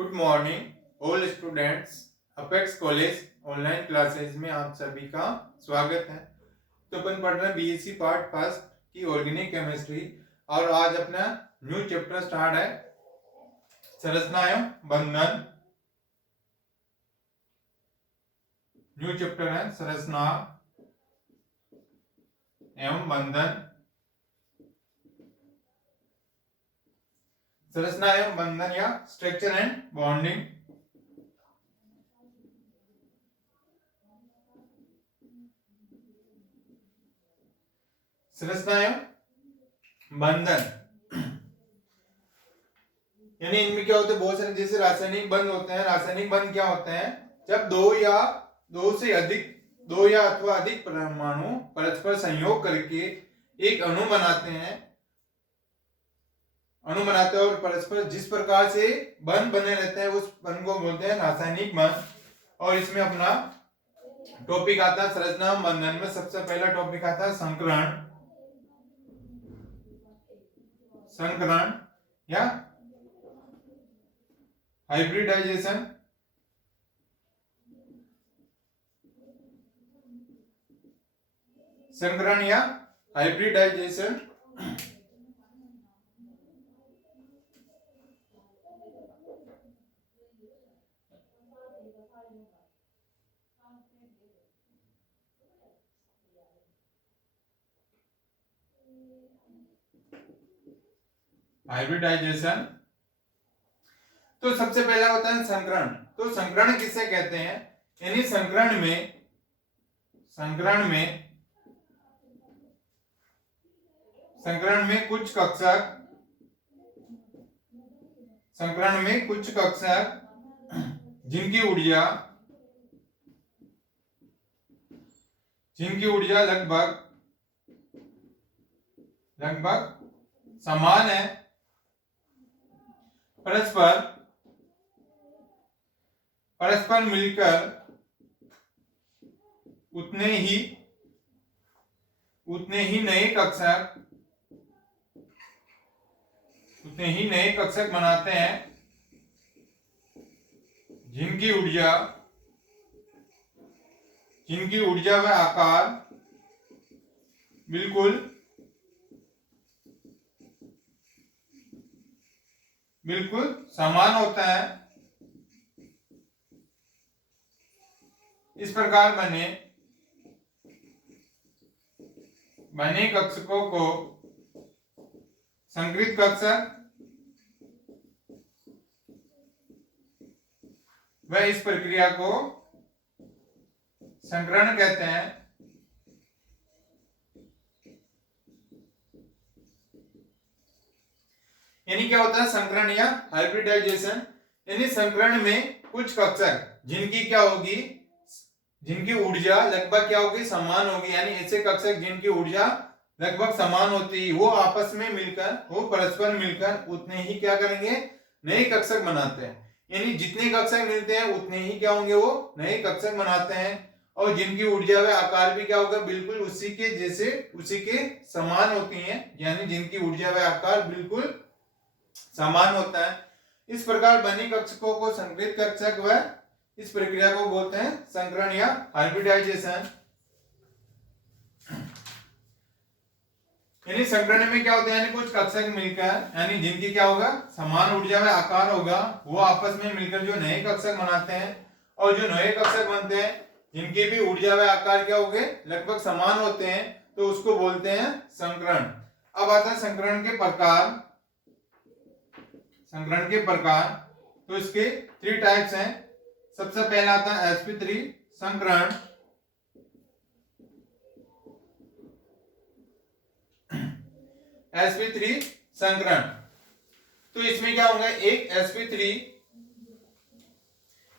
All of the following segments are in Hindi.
Good morning all students. Apex college online classes में आप सभी का स्वागत है। तो अपन पढ़ रहे हैं बीएससी पार्ट फर्स्ट की ऑर्गेनिक केमिस्ट्री और आज अपना न्यू चैप्टर स्टार्ट है संरचना एवं बंधन। न्यू चैप्टर है संरचना एवं बंधन। संरचना एवं बंधन या स्ट्रक्चर एंड बॉन्डिंग। संरचना एवं बंधन यानी इनमें क्या होता है, बहुत सारे जैसे रासायनिक बंध होते हैं। रासायनिक बंध क्या होते हैं, जब दो या अथवा अधिक परमाणु परस्पर संयोग करके एक अणु बनाते हैं और परस्पर जिस प्रकार से बंध बने रहते हैं उस बंध को बोलते हैं रासायनिक बंध। और इसमें अपना टॉपिक आता है संरचना बंधन में सबसे पहला टॉपिक आता है संकरण या हाइब्रिडाइजेशन। संकरण या हाइब्रिडाइजेशन हाइब्रिडाइजेशन। तो सबसे पहला होता है संकरण। तो संकरण किसे कहते हैं, यानी संकरण में कुछ कक्षक जिनकी ऊर्जा लगभग समान है, परस्पर मिलकर उतने ही नए कक्षक बनाते हैं जिनकी ऊर्जा व आकार बिल्कुल समान होता है। इस प्रकार बने कक्षकों को संकरित कक्षक व इस प्रक्रिया को संकरण कहते हैं। यानी क्या होता है संकरण या हाइब्रिडाइजेशन, यानी संकरण में कुछ कक्षक जिनकी ऊर्जा लगभग क्या होगी, समान होगी। यानी ऐसे कक्षक जिनकी ऊर्जा लगभग समान होती है वो आपस में परस्पर मिलकर उतने ही क्या करेंगे, नए कक्षक बनाते हैं। यानी जितने कक्षक मिलते हैं उतने ही क्या होंगे, वो नए कक्षक बनाते हैं। और जिनकी ऊर्जा व आकार भी क्या होगा, बिल्कुल उसी के समान होती हैं। यानी जिनकी ऊर्जा व आकार बिल्कुल समान होता है। इस प्रकार बने कक्षकों को संकरित कक्षक व इस प्रक्रिया को बोलते हैं संकरण या हाइब्रिडाइजेशन। यानी संकरण में क्या होता है, यानी कुछ कक्षक मिलकर, यानी जिनकी क्या होगा, समान ऊर्जा व आकार होगा, वो आपस में मिलकर जो नए कक्षक बनाते हैं। और जो नए कक्षक बनते हैं जिनकी भी ऊर्जा व आकार क्या होंगे, लगभग समान होते हैं, तो उसको बोलते हैं संकरण। अब आता है संकरण के प्रकार। तो इसके 3 टाइप्स हैं। सबसे पहला आता है sp3 संकरण। sp3 संकरण, तो इसमें क्या होंगे, एक sp3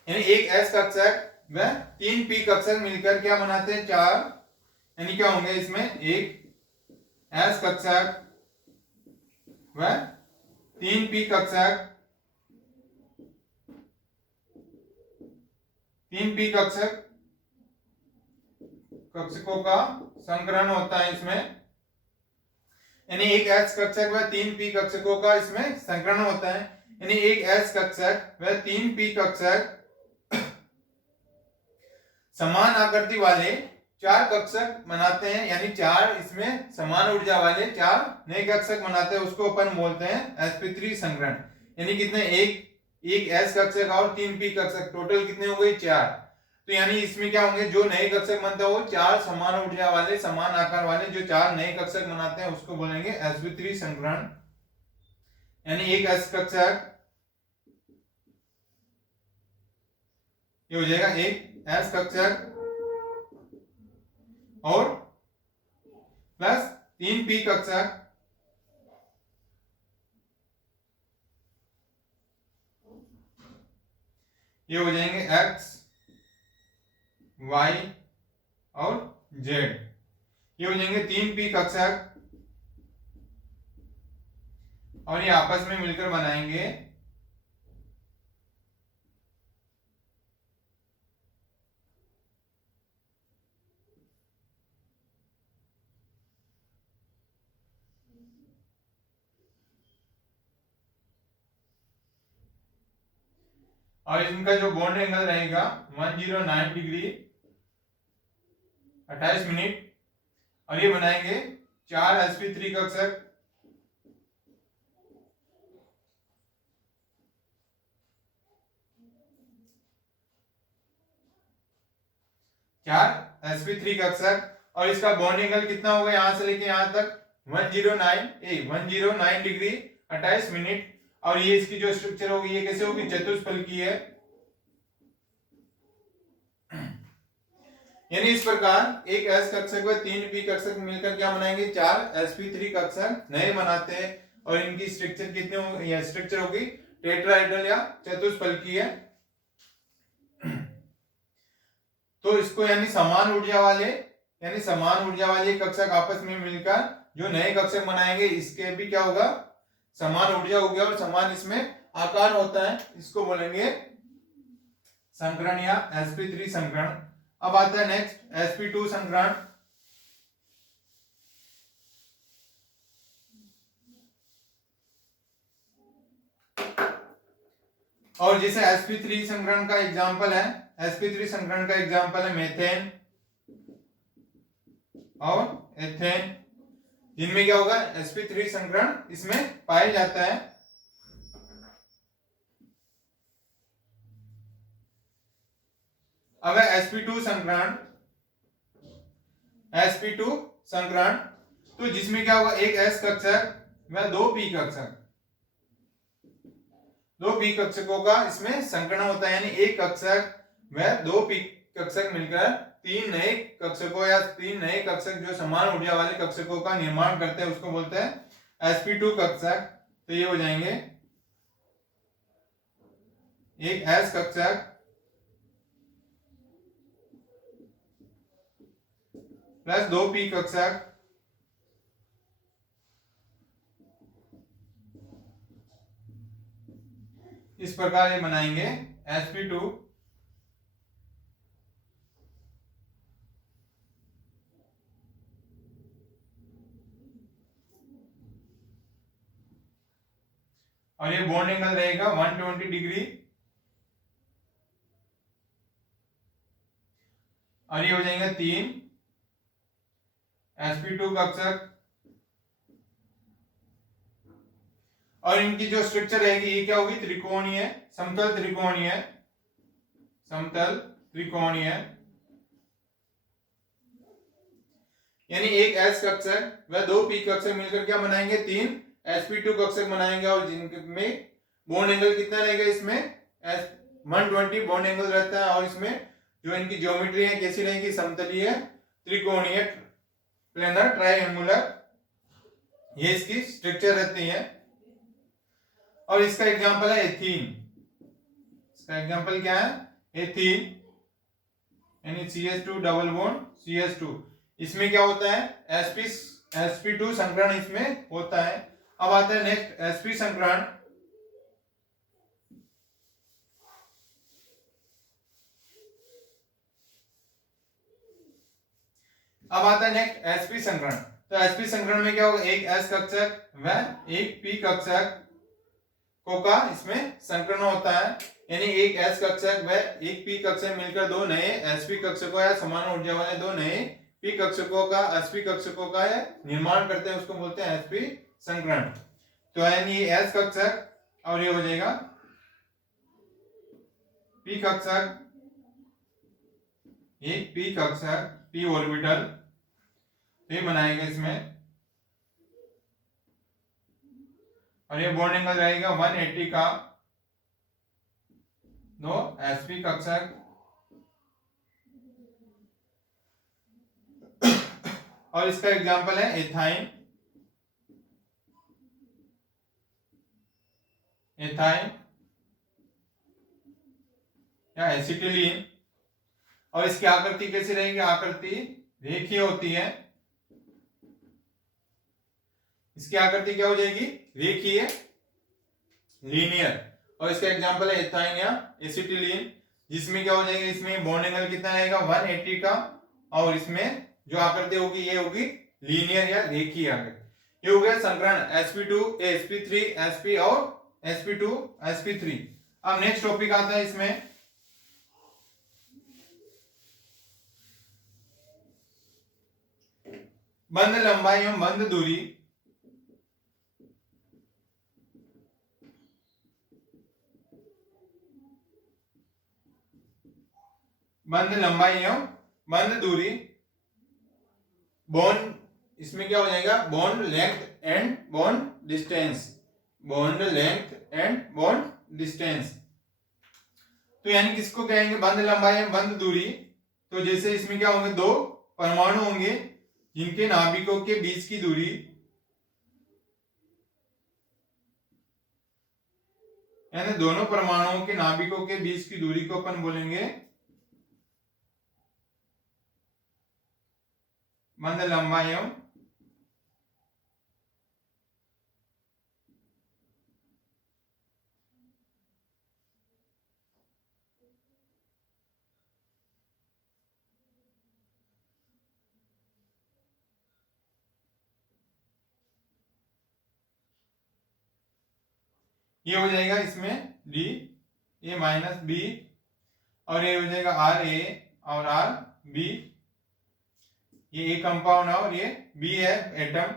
यानी एक s कक्षक व 3 p कक्षक मिलकर क्या बनाते हैं, 4। यानी क्या होंगे, इसमें एक s कक्षक व 3 p कक्षक, 3 p कक्षकों का संकरण होता है इसमें। यानी एक H कक्षक व 3 P कक्षकों का इसमें संकरण होता है। यानी एक एस कक्षक व 3 पी कक्षक समान आकृति वाले 4 कक्षक बनाते हैं, यानी 4 इसमें समान ऊर्जा वाले 4 नए कक्षक बनाते हैं, उसको अपन बोलते हैं sp3 संकरण। यानी कितने, एक एस कक्षक और 3 पी कक्षक, टोटल कितने हो गए 4। तो यानी इसमें क्या होंगे, जो नए कक्षक बनता है वो 4 समान ऊर्जा वाले समान आकार वाले जो 4 नए कक्षक बनाते हैं उसको बोलेंगे sp3 संकरण। यानी एक एस कक्षक, ये हो जाएगा एक एस कक्षक और प्लस 3 पी कक्षक, ये हो जाएंगे एक्स वाई और जेड, ये हो जाएंगे 3 पी कक्षक और ये आपस में मिलकर बनाएंगे और इनका जो बॉन्ड एंगल रहेगा 109 डिग्री 28 मिनट और ये बनाएंगे 4 sp3 कक्षक, sp3 कक्षक और इसका बॉन्ड एंगल कितना होगा यहां से लेके यहां तक 109 डिग्री 28 मिनट और ये इसकी जो स्ट्रक्चर होगी ये कैसे होगी, चतुष्फलकीय है। यानी इस प्रकार एक एस कक्षक व 3 पी कक्षक मिलकर क्या बनाएंगे, 4 sp3 कक्षक नए बनाते हैं और इनकी स्ट्रक्चर कितने होगी, या स्ट्रक्चर होगी टेट्राहेड्रल या चतुष्फलकीय। तो इसको यानी समान ऊर्जा वाले कक्षक आपस में मिलकर जो नए कक्षक बनाएंगे इसके भी क्या होगा, समान ऊर्जा होगी और समान इसमें आकार होता है, इसको बोलेंगे संकरण या sp3 संकरण। अब आता है नेक्स्ट sp2 संकरण। और जैसे sp3 संकरण का एग्जांपल है, sp3 संकरण का एग्जांपल है मेथेन और एथेन, जिनमें क्या होगा sp3 संकरण इसमें पाया जाता है। अब sp2 संकरण तो जिसमें क्या होगा, एक s कक्षक व 2 p कक्षक, 2 p कक्षकों का इसमें संकरण होता है, यानी एक कक्षक व 2 p कक्षक मिलकर 3 नए कक्षकों या 3 नए कक्षक जो समान ऊर्जा वाले कक्षकों का निर्माण करते हैं उसको बोलते हैं sp2 कक्षक। तो ये हो जाएंगे एक s कक्षक प्लस 2 पी कक्षक इस प्रकार ये बनाएंगे sp2 और ये बॉन्ड एंगल रहेगा 120 डिग्री और ये हो जाएगा 3 sp2 कक्षक और इनकी जो स्ट्रक्चर रहेगी ये क्या होगी, त्रिकोणीय, समतल त्रिकोणीय। यानी एक s कक्षक व 2 p कक्षक मिलकर क्या बनाएंगे, 3 sp2 कक्षक बनाएंगे और जिनमें बॉन्ड एंगल कितना रहेगा, इसमें 120 बॉन्ड एंगल रहता है और इसमें जो इनकी ज्योमेट्री है कैसी रहेगी, समतलीय त्रिकोणीय, प्लेनर ट्रायंगुलर, ये इसकी स्ट्रक्चर रहती है। और इसका एग्जांपल है एथीन, इसका एग्जांपल क्या है, एथीन यानी CH2 डबल बॉन्ड CH2, इसमें क्या होता है sp2 संकरण इसमें होता है। अब आता है नेक्स्ट sp संकरण। अब आता है नेक्स्ट sp संकरण। तो sp संकरण में क्या होगा, एक s कक्षक व एक p कक्षक का इसमें संकरण होता है, यानी एक S कक्षक व एक P कक्षक मिलकर दो नए sp कक्षकों या समान ऊर्जा वाले दो नए P कक्षकों का sp कक्षकों का निर्माण करते हैं, उसको बोलते हैं sp संकरण। तो यानी ये S कक्षक और ये हो जाएगा P कक्षक, एक P कक्षक P ऑर्बिटल, तो ये बनाएगा इसमें, और ये बॉन्ड एंगल रहेगा 180 का दो sp कक्षक, और इसका एग्जांपल है एथाइन, या एसिटिलीन। और इसकी आकृति कैसी रहेगी, आकृति रेखीय होती है, इसकी आकृति क्या हो जाएगी, रेखीय, लीनियर। और इसका एग्जांपल है एथाइन या एसिटिलीन, जिसमें क्या हो जाएगा, इसमें बॉन्ड एंगल कितना रहेगा 180 का, और इसमें जो आकृति होगी ये होगी लीनियर या रेखीय आकृति। ये हो गया संकरण sp2 sp3 sp और sp2 sp3। अब नेक्स्ट टॉपिक आता है इसमें बंध लंबाई एवं बंध दूरी। बंध लंबाई एवं बंध दूरी, बॉन्ड, इसमें क्या हो जाएगा, bond length and bond distance, bond length and bond distance. तो यानी किसको कहेंगे, बंध लंबाई एवं बंध दूरी। तो जैसे इसमें क्या होंगे, दो परमाणु होंगे जिनके नाभिकों के बीच की दूरी यानी दोनों परमाणुओं के नाभिकों के बीच की दूरी को अपन बोलेंगे बंध लंबाई एवं ये हो जाएगा इसमें डी ए माइनस बी, और ये हो जाएगा आर ए और आर बी, ये ए कंपाउंड है और ये बी है एटम।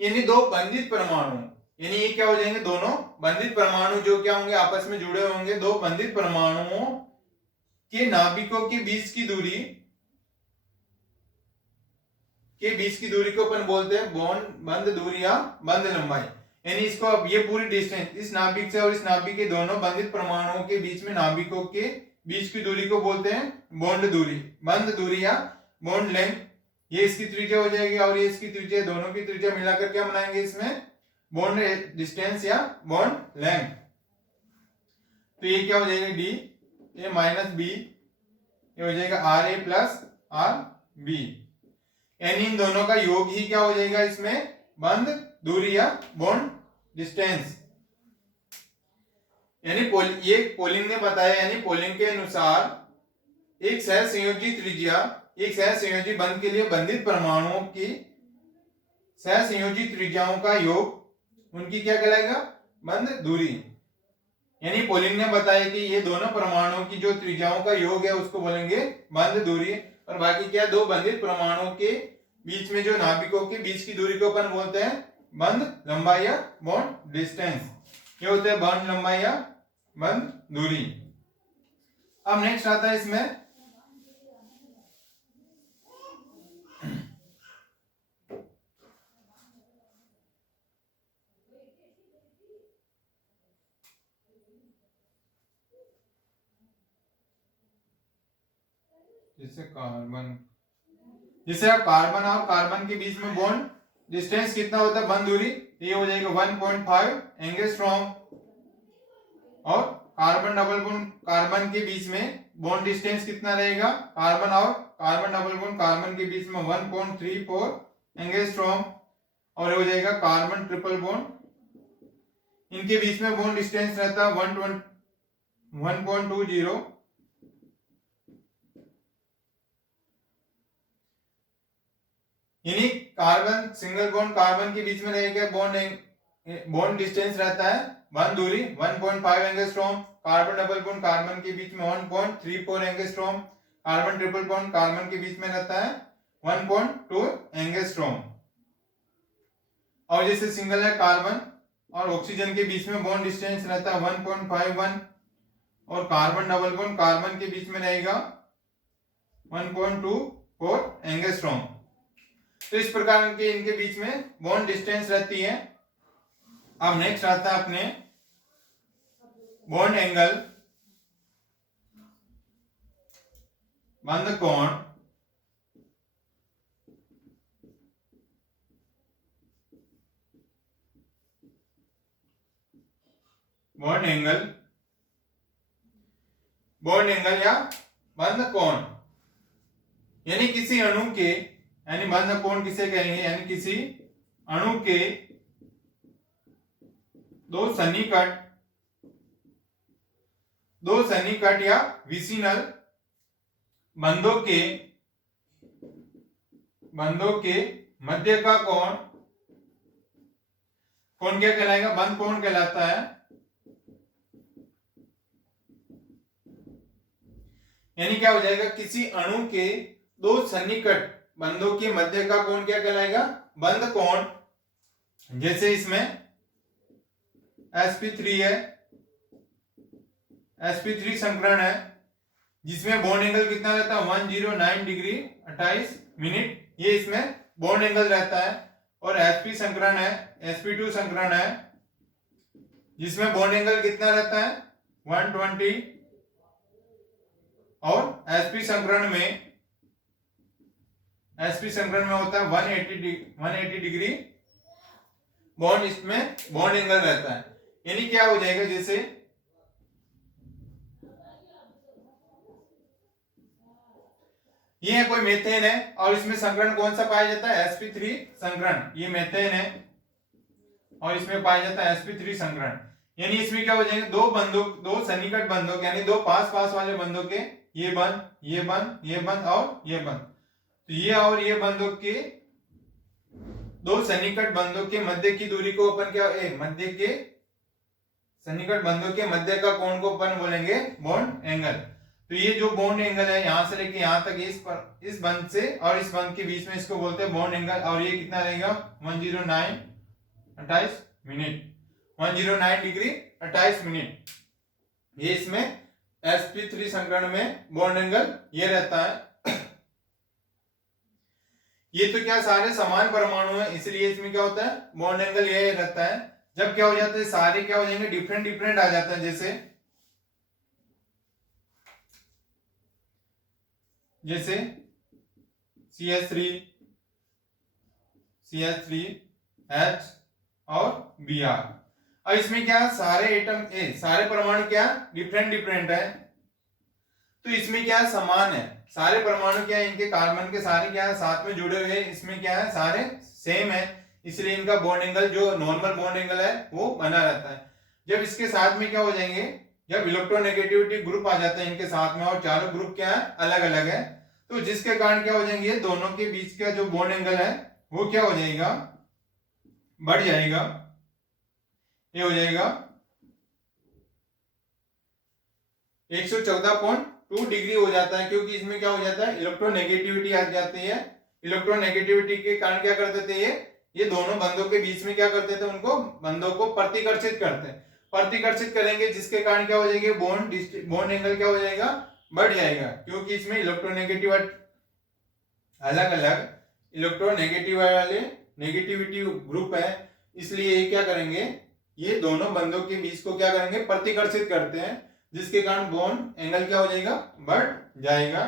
यानी दो बंधित परमाणु, यानी ये क्या हो जाएंगे, दोनों बंधित परमाणु जो क्या होंगे, आपस में जुड़े होंगे। दो बंधित परमाणुओं के नाभिकों के बीच की दूरी, को अपन बोलते हैं बॉन्ड बंध दूरी या बंध लंबाई। यानी इसको अब ये पूरी डिस्टेंस इस नाभिक से और इस नाभिक के दोनों बंधित परमाणुओं के बीच में नाभिकों के बीच की दूरी को बोलते हैं बॉन्ड दूरी, बंध दूरी या बॉन्ड लेंथ। ये इसकी त्रिज्या हो जाएगी और ये इसकी त्रिज्या, दोनों की त्रिज्या मिलाकर क्या बनाएंगे इसमें, बॉन्ड डिस्टेंस या बॉन्ड लेंथ। तो ये क्या हो जाएगा, डी ए माइनस बी, ये हो जाएगा R A plus R B. यानी इन दोनों का योग ही क्या हो जाएगा इसमें, बंध दूरी या बॉन्ड डिस्टेंस। यानी ये पोलिंग ने बताया, यानी पोलिंग के अनुसार एक सहसंयोजी त्रिज्या, एक सहसंयोजी बंध के लिए बंधित परमाणुओं की सहसंयोजी त्रिज्याओं का योग उनकी क्या कहलाएगा, बंध दूरी। यानी पोलिंग ने बताया कि ये दोनों परमाणुओं की जो त्रिज्याओं का योग है उसको बोलेंगे बंध दूरी, और बाकी क्या, दो बंधित परमाणुओं के बीच में जो नाभिकों के बीच की दूरी को अपन बोलते हैं बंध लंबाई या बॉन्ड डिस्टेंस। ये होते हैं बॉन्ड लंबाई या बंध दूरी। अब नेक्स्ट आता है इसमें जैसे कार्बन और कार्बन के बीच में बॉन्ड डिस्टेंस कितना होता है, बंध दूरी, ये हो जाएगा 1.5 एंगस्ट्रॉम। और कार्बन डबल बॉन्ड कार्बन के बीच में बॉन्ड डिस्टेंस कितना रहेगा, कार्बन और कार्बन डबल बॉन्ड कार्बन के बीच में 1.34 एंगस्ट्रॉम। और ये हो जाएगा कार्बन ट्रिपल बॉन्ड, इनके बीच में बॉन्ड डिस्टेंस रहता है 1.20। यानी कार्बन सिंगल बॉन्ड कार्बन के बीच में रहेगा बॉन्ड बॉन्ड डिस्टेंस रहता है 1 दूरी 1.5 angstrom, carbon double bond carbon के बीच में 1.34 angstrom, carbon triple bond carbon के बीच में रहता है 1.2 एंगस्ट्रॉम। और जैसे सिंगल है कार्बन और ऑक्सीजन के बीच में बॉन्ड डिस्टेंस रहता है 1.51 और कार्बन डबल बॉन्ड कार्बन के बीच में रहेगा 1.24 एंगस्ट्रॉम। तो इस प्रकार के इनके बीच में बॉन्ड डिस्टेंस रहती है। अब नेक्स्ट आता है अपने बॉन्ड एंगल, बंध कोण, बॉन्ड एंगल, बॉन्ड एंगल या बंध कोण यानी किसी अणु के, यानी बंध कोण किसे कहेंगे, यानी किसी अणु के दो सन्निकट या विसिनल बंधों के मध्य का कोण क्या कहलाएगा, बंध कोण कहलाता है। यानी क्या हो जाएगा, किसी अणु के दो सन्निकट बंधों के मध्य का कोण क्या कहलाएगा, बंध कोण। जैसे इसमें sp3 है, sp3 संकरण है जिसमें बॉन्ड एंगल कितना रहता है 109 डिग्री 28 मिनट, ये इसमें बॉन्ड एंगल रहता है। और sp संकरण है, sp2 संकरण है जिसमें बॉन्ड एंगल कितना रहता है 120 और sp संकरण में होता है 180 डिग्री बॉन्ड, इसमें बॉन्ड एंगल रहता है। यानी क्या हो जाएगा, जैसे ये कोई मेथेन है और इसमें संकरण कौन सा पाया जाता है, sp3 संकरण, ये मेथेन है और इसमें पाया जाता है sp3 संकरण। यानी इसमें क्या हो जाएगा, दो सन्निकट बंधों के, यानी दो पास वाले बंधों के, ये बंध और ये बंध, तो ये और ये बंधों के दो सन्निकट बंधों के मध्य की दूरी को अपन क्या, मध्य के सन्निकट बंधों के मध्य का कोण को अपन बोलेंगे बॉन्ड एंगल। तो ये जो बॉन्ड एंगल है यहां से लेके यहां तक, इस बंध से और इस बंध के बीच में, इसको बोलते हैं बॉन्ड एंगल। और ये कितना रहेगा 109 28 मिनट, 109 डिग्री 28 मिनट। ये इसमें sp3 संकरण में बॉन्ड एंगल ये रहता है। ये तो क्या सारे समान परमाणु है, इसलिए इसमें क्या होता है बॉन्ड एंगल ये रहता है। जब क्या हो जाता है, सारे क्या हो जाएंगे डिफरेंट आ जाता है। जैसे CH3H और Br। अब इसमें क्या सारे सारे परमाणु क्या डिफरेंट है, तो इसमें क्या समान है, सारे परमाणु क्या है, इनके कार्बन के सारे क्या है साथ में जुड़े हुए, इसमें क्या है सारे सेम है, इसलिए इनका बॉन्ड एंगल जो नॉर्मल बॉन्ड एंगल है वो बना रहता है। जब इसके साथ में क्या हो जाएंगे, जब इलेक्ट्रोनेगेटिविटी ग्रुप आ जाता है इनके साथ में और चारों ग्रुप क्या है अलग अलग है, तो जिसके कारण क्या हो जाएंगे, दोनों के बीच का जो बॉन्ड एंगल है वो क्या हो जाएगा, बढ़ जाएगा। ये हो जाएगा 114.2 डिग्री हो जाता है, क्योंकि इसमें क्या हो जाता है इलेक्ट्रोनेगेटिविटी आ जाती है। इलेक्ट्रोनेगेटिविटी के कारण क्या करते थे, ये दोनों बंधों के बीच में क्या करते थे, उनको बंधों को प्रतिकर्षित करते हैं। प्रतिकर्षित करेंगे जिसके कारण क्या हो जाएगी, बॉन्ड एंगल क्या हो जाएगा, बढ़ जाएगा, क्योंकि इसमें इलेक्ट्रोनेगेटिव अलग अलग इलेक्ट्रोनेगेटिव वाले नेगेटिविटी ग्रुप है, इसलिए ये क्या करेंगे, ये दोनों बंधों के बीच को क्या करेंगे प्रतिकर्षित करते हैं, जिसके कारण बॉन्ड एंगल क्या हो जाएगा, बढ़ जाएगा।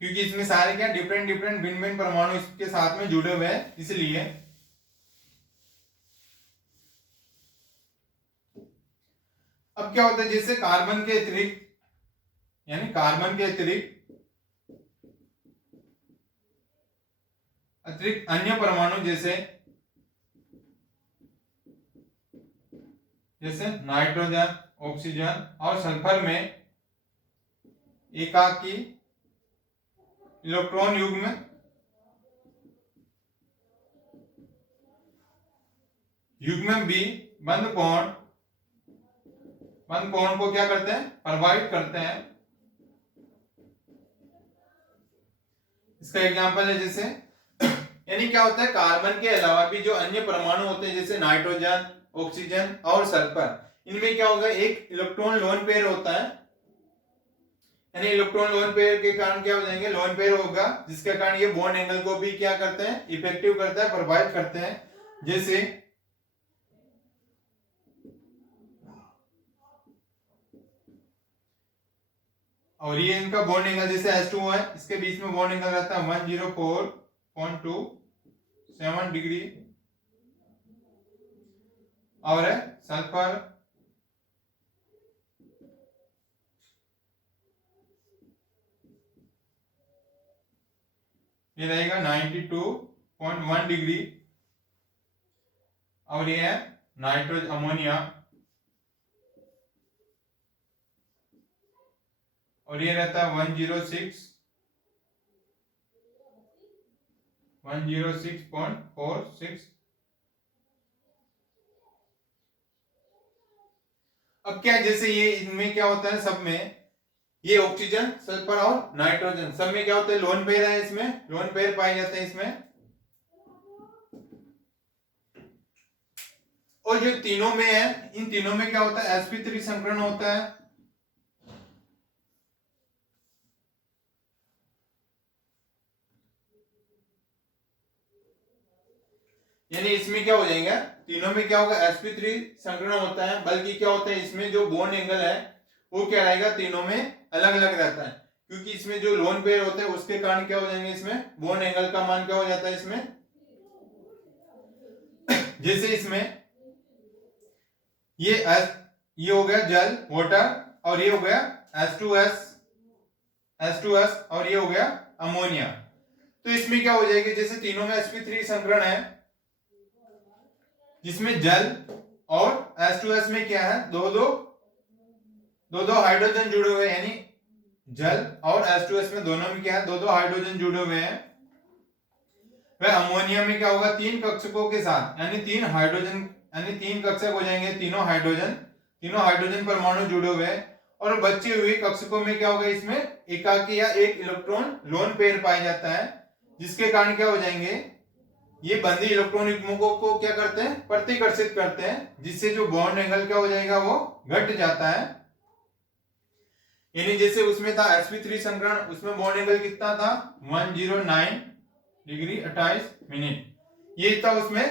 क्योंकि इसमें सारे क्या डिफरेंट भिन्न परमाणु इसके साथ में जुड़े हुए हैं, इसलिए। अब क्या होता है, जैसे कार्बन के अतिरिक्त, यानी कार्बन के अतिरिक्त अन्य परमाणु जैसे नाइट्रोजन, ऑक्सीजन और सल्फर में एकाकी इलेक्ट्रॉन युग्म युग्म बी बंद कोण को क्या करते हैं, प्रभावित करते हैं। इसका एग्जांपल है जैसे यानी क्या होता है, कार्बन के अलावा भी जो अन्य परमाणु होते हैं जैसे नाइट्रोजन, ऑक्सीजन और सल्फर, इनमें क्या होगा, एक इलेक्ट्रॉन लोन पेयर होता है। यानी इलेक्ट्रॉन लोन पेयर के कारण क्या हो जाएंगे, लोन पेयर होगा, जिसके कारण ये बॉन्ड एंगल को भी क्या करते हैं, इफेक्टिव करता है, प्रभावित करते हैं। जैसे और ये इनका बॉन्ड एंगल जैसे H2O है, इसके बीच में बॉन्ड एंगल रहता है 104.27 डिग्री। और है सल्फर, ये रहेगा 92.1 डिग्री। और ये है नाइट्रोजन अमोनिया, और ये रहता है 106.46। अब क्या जैसे ये इनमें क्या होता है, सब में ये ऑक्सीजन, सल्फर और नाइट्रोजन सब में क्या होता है, लोन पेयर है, इसमें लोन पेयर पाए जाते हैं इसमें। और जो तीनों में है, इन तीनों में क्या होता है, sp3 संकरण होता है। यानी इसमें क्या हो जाएगा, तीनों में क्या होगा, sp3 संकरण होता है, बल्कि क्या होता है, इसमें जो बॉन्ड एंगल है वो क्या रहेगा, तीनों में अलग अलग रहता है, क्योंकि इसमें जो लोन पेयर होते हैं उसके कारण क्या हो जाएंगे, इसमें बॉन्ड एंगल का मान क्या हो जाता है इसमें। जैसे इसमें ये हो गया जल, वाटर, और ये हो गया H2S और ये हो गया अमोनिया। तो इसमें क्या हो जाएगी, जैसे तीनों में sp3 संकरण है, जिसमें जल और H2S में क्या है, दो हाइड्रोजन जुड़े हुए, यानी जल और H2S में दोनों में क्या है, दो हाइड्रोजन जुड़े हुए हैं। वह अमोनिया में क्या होगा, तीन कक्षकों के साथ, यानी तीन हाइड्रोजन, यानी तीन कक्षक हो जाएंगे, तीनों हाइड्रोजन परमाणु जुड़े हुए हैं। और बचे हुए कक्षकों में क्या होगा, इसमें एकाकी या एक इलेक्ट्रॉन लोन पेयर पाया जाता है, जिसके कारण क्या हो जाएंगे, ये बंदी इलेक्ट्रॉन युग्मकों को क्या करते हैं, प्रतिकर्षित करते हैं, जिससे जो बॉन्ड एंगल क्या हो जाएगा, वो घट जाता है। यानी जैसे उसमें था sp3 संकरण, उसमें बॉन्ड एंगल कितना था, 109 डिग्री 28 मिनट, ये था उसमें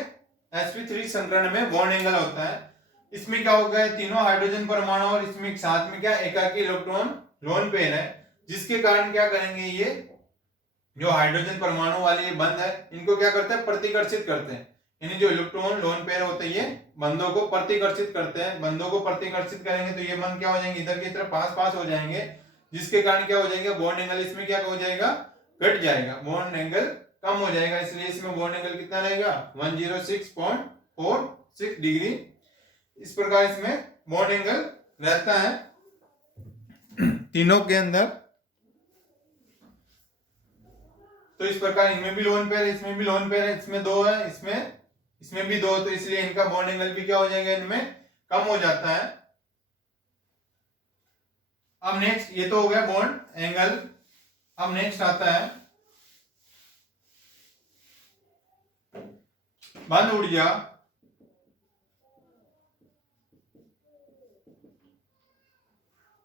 sp3 संकरण में बॉन्ड एंगल होता है। इसमें क्या होगा, तीनों हाइड्रोजन परमाणु और इसमें साथ में क्या एकाकी इलेक्ट्रॉन लोन पेयर है, जिसके कारण क्या करेंगे, ये जो हाइड्रोजन परमाणु वाले बंध है, इनको क्या करते हैं, प्रतिकर्षित करते हैं। यानी जो इलेक्ट्रॉन लोन पेयर होते हैं, ये बंधों को प्रतिकर्षित करते हैं। बंधों को प्रतिकर्षित करेंगे तो ये बंध क्या हो जाएंगे, इधर की तरफ पास हो जाएंगे, जिसके कारण क्या हो जाएगा, बॉन्ड एंगल इसमें क्या हो जाएगा, घट जाएगा, बॉन्ड एंगल कम हो जाएगा। इसलिए इसमें बॉन्ड एंगल कितना रहेगा, 106.46 डिग्री। इस प्रकार इसमें बॉन्ड एंगल रहता है तीनों के अंदर। तो इस प्रकार इनमें भी लोन पेयर, इसमें भी लोन पेयर है, इसमें दो है, इसमें भी दो, तो इसलिए इनका बॉन्ड एंगल भी क्या हो जाएगा, इनमें कम हो जाता है। अब नेक्स्ट, ये तो हो गया बॉन्ड एंगल। अब नेक्स्ट आता है बंध ऊर्जा।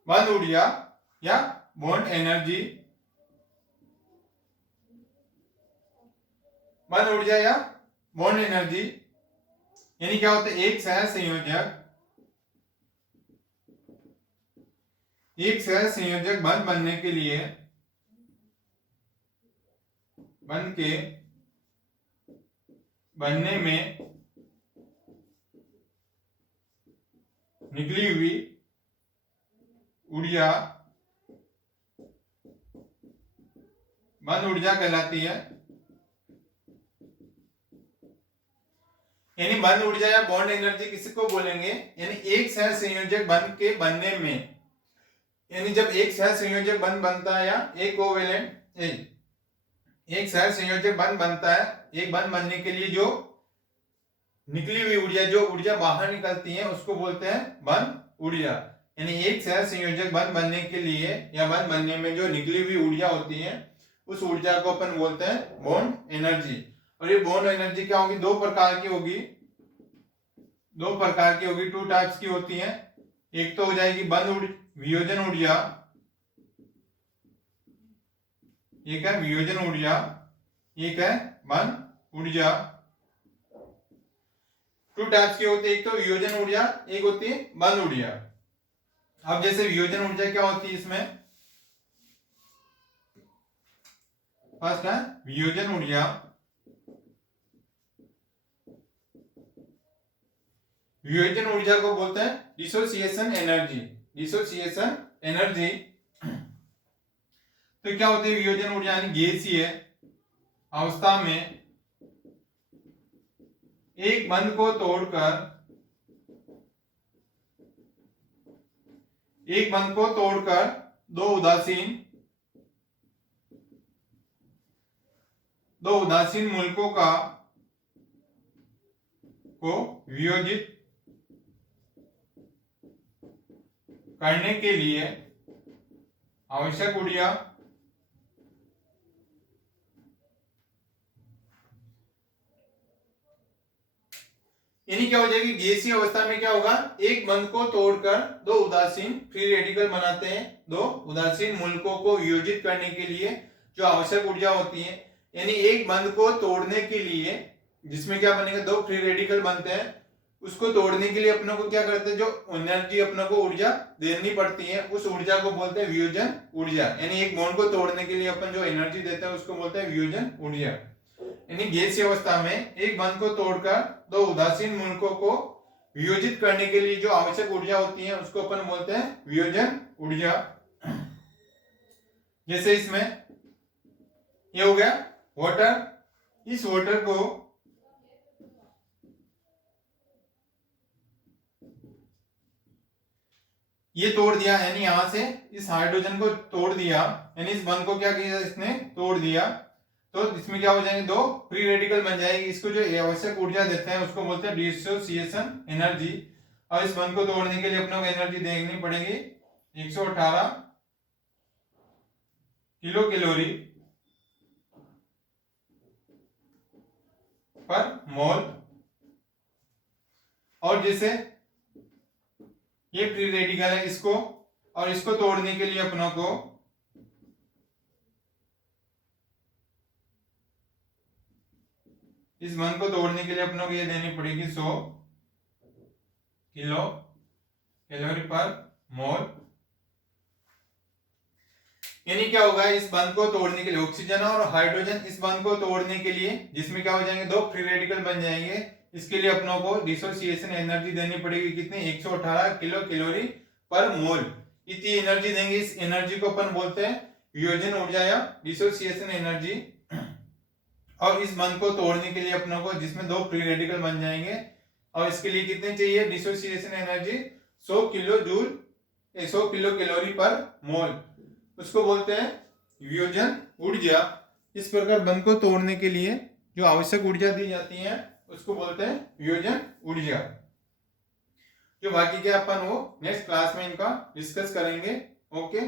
बंध ऊर्जा या बॉन्ड एनर्जी। बंध ऊर्जा या बॉन्ड एनर्जी यानी क्या होता है, एक सहज संयोजक बंध बनने के लिए, बंध के बनने में निकली हुई ऊर्जा बंध ऊर्जा कहलाती है। यानी बंध ऊर्जा या बॉन्ड एनर्जी किसको बोलेंगे, यानी एक सहज संयोजक बंध के बनने में, यानी जब एक सहज संयोजक बंध बनता है या एक कोवेलेंट एक सहज संयोजक बंध बनता है, एक बंध बनने के लिए जो निकली हुई ऊर्जा, जो ऊर्जा बाहर निकलती है उसको बोलते हैं बंध ऊर्जा। यानी एक सह संयोजक बंध बनने के लिए या बंध बनने में जो निकली हुई ऊर्जा होती है उस ऊर्जा को अपन बोलते हैं बॉन्ड एनर्जी। और ये बॉन्ड एनर्जी क्या होगी, दो प्रकार की होगी, टू टाइप्स की होती है। एक तो हो जाएगी वियोजन ऊर्जा, एक है वियोजन ऊर्जा, एक है बंध ऊर्जा। टू टाइप्स की होती है, एक तो वियोजन ऊर्जा, एक होती है बंध ऊर्जा। अब जैसे वियोजन ऊर्जा क्या होती है, इसमें फर्स्ट है वियोजन ऊर्जा। वियोजन ऊर्जा को बोलते हैं डिसोसिएशन एनर्जी। डिसोसिएशन एनर्जी तो क्या होती है वियोजन ऊर्जा, यानी गैसीय अवस्था में एक बंध को तोड़कर दो उदासीन मूलकों को वियोजित करने के लिए आवश्यक ऊर्जा यानी क्या हो जाएगी, गैसीय अवस्था में क्या होगा, एक बंध को तोड़कर दो उदासीन फ्री रेडिकल बनाते हैं, दो उदासीन मूलकों को वियोजित करने के लिए जो आवश्यक ऊर्जा होती है। यानी एक बंध को तोड़ने के लिए जिसमें क्या बनेगा, दो फ्री रेडिकल बनते हैं, उसको तोड़ने के लिए अपने को क्या करते हैं, जो एनर्जी अपने को ऊर्जा देनी पड़ती है उस ऊर्जा को बोलते हैं वियोजन ऊर्जा। यानी एक बॉन्ड को तोड़ने के लिए अपन जो एनर्जी देते हैं उसको बोलते हैं वियोजन ऊर्जा। यानी गैसीय अवस्था में एक बंध को तोड़कर दो उदासीन मूलकों को वियोजित करने के लिए जो आवश्यक ऊर्जा होती है उसको अपन बोलते हैं वियोजन ऊर्जा। जैसे इसमें ये हो गया वाटर, इस वाटर को ये तोड़ दिया, यानी यहां से इस हाइड्रोजन को तोड़ दिया, यानी इस बंध को क्या किया इसने तोड़ दिया, तो इसमें क्या हो जाएंगे, दो फ्री रेडिकल बन जाएगी। इसको जो आवश्यक ऊर्जा देते हैं उसको बोलते हैं डिसोसिएशन एनर्जी। और इस बंध को तोड़ने के लिए अपने को एनर्जी देखनी पड़ेगी 118 किलो कैलोरी पर मोल। और जैसे ये फ्री रेडिकल है, इसको तोड़ने के लिए अपनों को इस बंध को तोड़ने के लिए अपनों को ये देनी पड़ेगी 100 किलो कैलोरी पर मोल। यानी क्या होगा, इस बंध को तोड़ने के लिए ऑक्सीजन और हाइड्रोजन इस बंध को तोड़ने के लिए जिसमें क्या हो जाएंगे, दो फ्री रेडिकल बन जाएंगे, इसके लिए अपनों को डिसोसिएशन एनर्जी देनी पड़ेगी कितनी, 118 किलो कैलोरी पर मोल। इतनी एनर्जी देंगे, इस एनर्जी को अपन बोलते हैं वियोजन ऊर्जा या डिसोसिएशन एनर्जी। और इस बंध को तोड़ने के लिए अपनों को जिसमें दो फ्री रेडिकल बन जाएंगे, और इसके लिए कितने चाहिए डिसोसिएशन एनर्जी 100 किलो कैलोरी पर मोल, उसको बोलते हैं वियोजन ऊर्जा। इस प्रकार बंध को तोड़ने के लिए जो आवश्यक ऊर्जा दी जाती है उसको बोलते हैं वियोजन ऊर्जा। जो बाकी के अपन वो नेक्स्ट क्लास में इनका डिस्कस करेंगे। ओके।